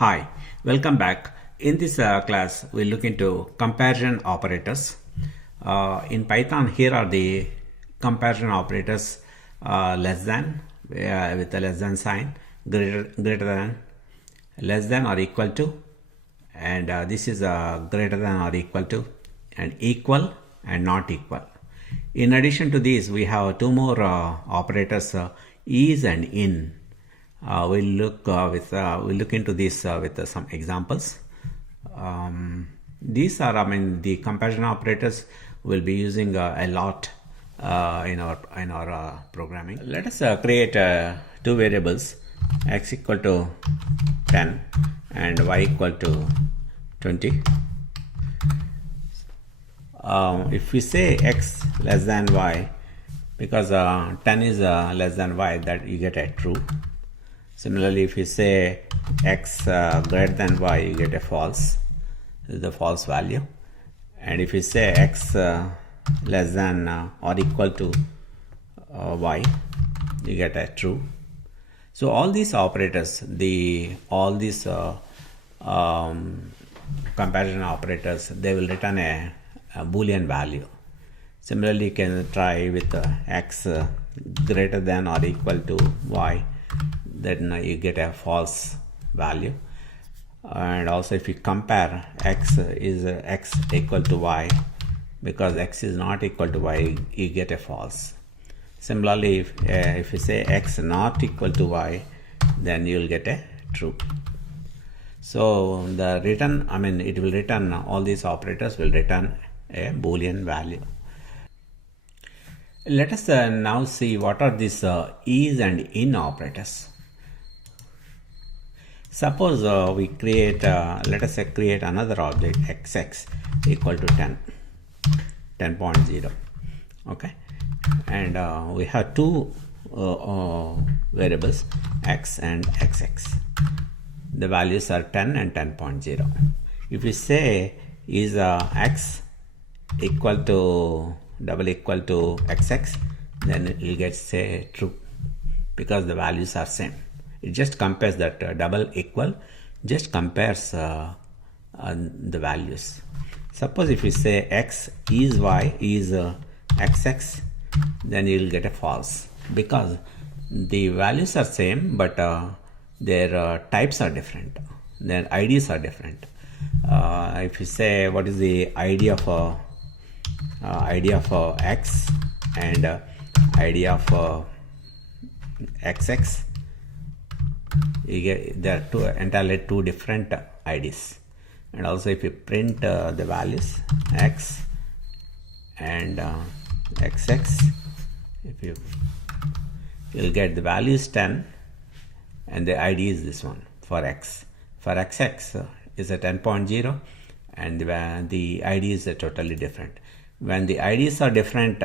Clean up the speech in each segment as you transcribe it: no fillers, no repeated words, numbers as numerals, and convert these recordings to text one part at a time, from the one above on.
Hi, welcome back. In this class, we'll look into comparison operators. In Python, here are the comparison operators: less than with a less than sign, greater than, less than or equal to, and this is greater than or equal to, and equal and not equal. In addition to these, we have two more operators: is and in. We'll look into this with some examples. These are, the comparison operators we'll be using a lot in our programming. Let us create two variables: x equal to 10 and y equal to 20. If we say x less than y, because 10 is less than y, that you get a true. Similarly, if you say x greater than y, you get a false. This is the false value. And if you say x less than or equal to y, you get a true. So all these operators, all these comparison operators, they will return a Boolean value. Similarly, you can try with x greater than or equal to y. Then you get a false value. And also, if you compare x is x equal to y, because x is not equal to y, you get a false. Similarly, if you say x not equal to y, then you will get a true. So the return, it will return, all these operators will return a Boolean value. Let us now see what are these is and in operators. Suppose we create, let us say create another object xx equal to 10.0. Okay, and we have two variables, x and xx. The values are 10 and 10.0. If we say is x equal to xx, then you get say true, because the values are same. It just compares that double equal, just compares the values. Suppose if you say x is y is xx, then you will get a false, because the values are same, but their types are different, their IDs are different. If you say what is the ID of x and ID of xx, you get there are entirely two different IDs. And also, if you print the values x and xx, you'll get the value is 10 and the ID is this one for x. For xx is a 10.0 and the ID is totally different. When the IDs are different,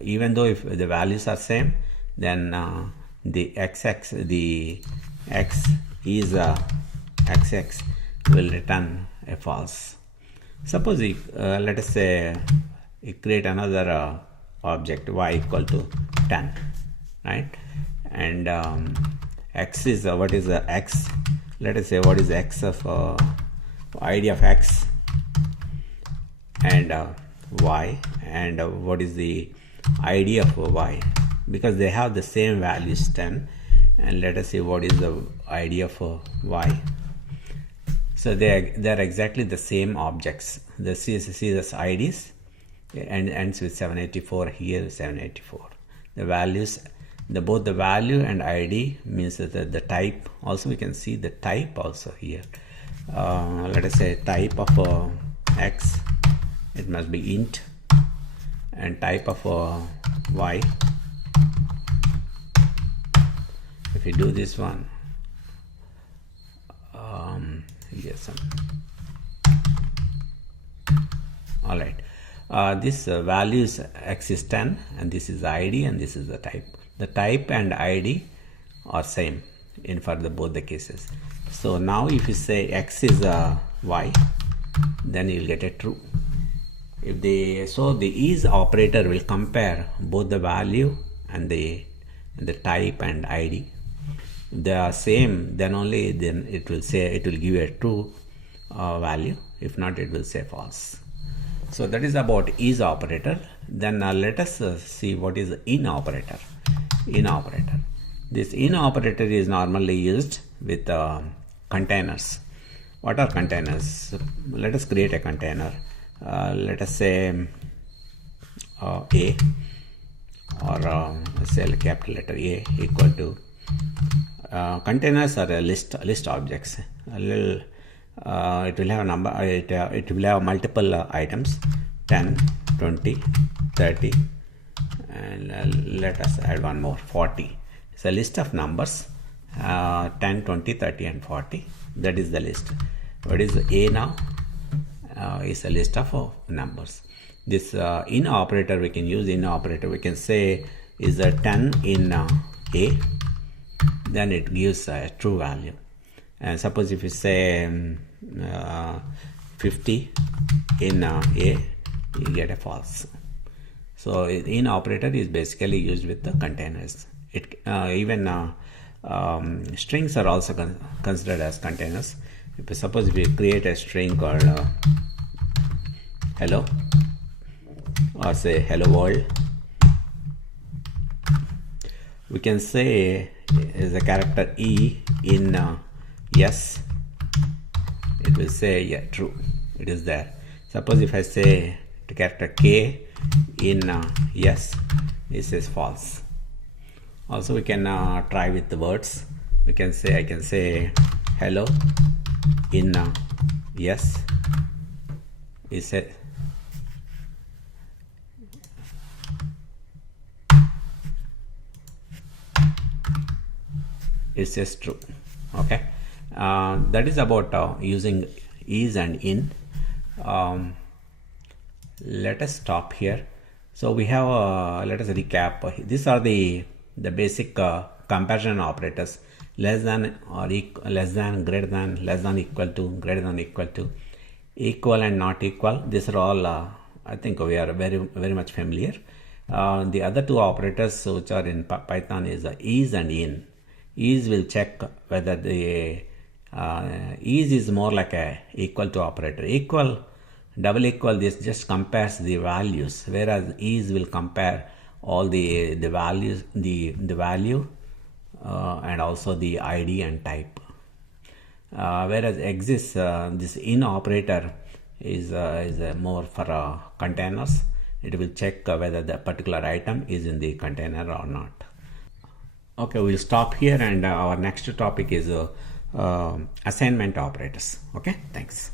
even though if the values are same, then the x is xx will return a false. Suppose let us say you create another object y equal to 10, right? And x is what is the x? Let us say what is x of ID of x and y, and what is the ID of y, because they have the same values 10. And let us see what is the ID of y. So they are exactly the same objects. The CSS IDs and ends with 784, here 784. The values, both the value and ID means that the type. Also we can see the type also here. Let us say type of x, it must be int, and type of y. If you do this one, yes, all right. This values x is 10 and this is the ID and this is the type. The type and ID are same for both the cases. So now if you say x is y, then you will get a true. If the is operator will compare both the value and the type and ID. they are same, then only then it will give a true value. If not, it will say false. So that is about is operator. Then let us see what is in operator. In operator. This in operator is normally used with containers. What are containers? Let us create a container. Let us say A, or say capital letter A equal to containers are a list objects. It will have a number. It will have multiple items, 10, 20, 30, and let us add one more, 40. It's a list of numbers, 10, 20, 30, and 40. That is the list. What is A now? Is a list of numbers. This in operator, we can use in operator. We can say is a 10 in A, then it gives a true value. And suppose if you say 50 in A, you get a false. So in operator is basically used with the containers. It even strings are also considered as containers. Suppose if you create a string called hello, or say hello world, we can say is a character E in yes, it will say yeah, true, it is there. Suppose if I say the character K in yes, it says false. Also we can try with the words. We can say, I can say hello in yes, it says true. Okay, that is about using is and in. Let us stop here. So we have let us recap. These are the basic comparison operators: less than or equal, less than, greater than, less than, equal to, greater than, equal to, equal and not equal. These are all I think we are very much familiar. The other two operators which are in Python is and in. Is will check whether the is more like a equal to operator. Equal, double equal, this just compares the values, whereas is will compare all the values, the value and also the ID and type. Whereas exists, this in operator is more for containers. It will check whether the particular item is in the container or not. Okay, we'll stop here, and our next topic is assignment operators. Okay, thanks.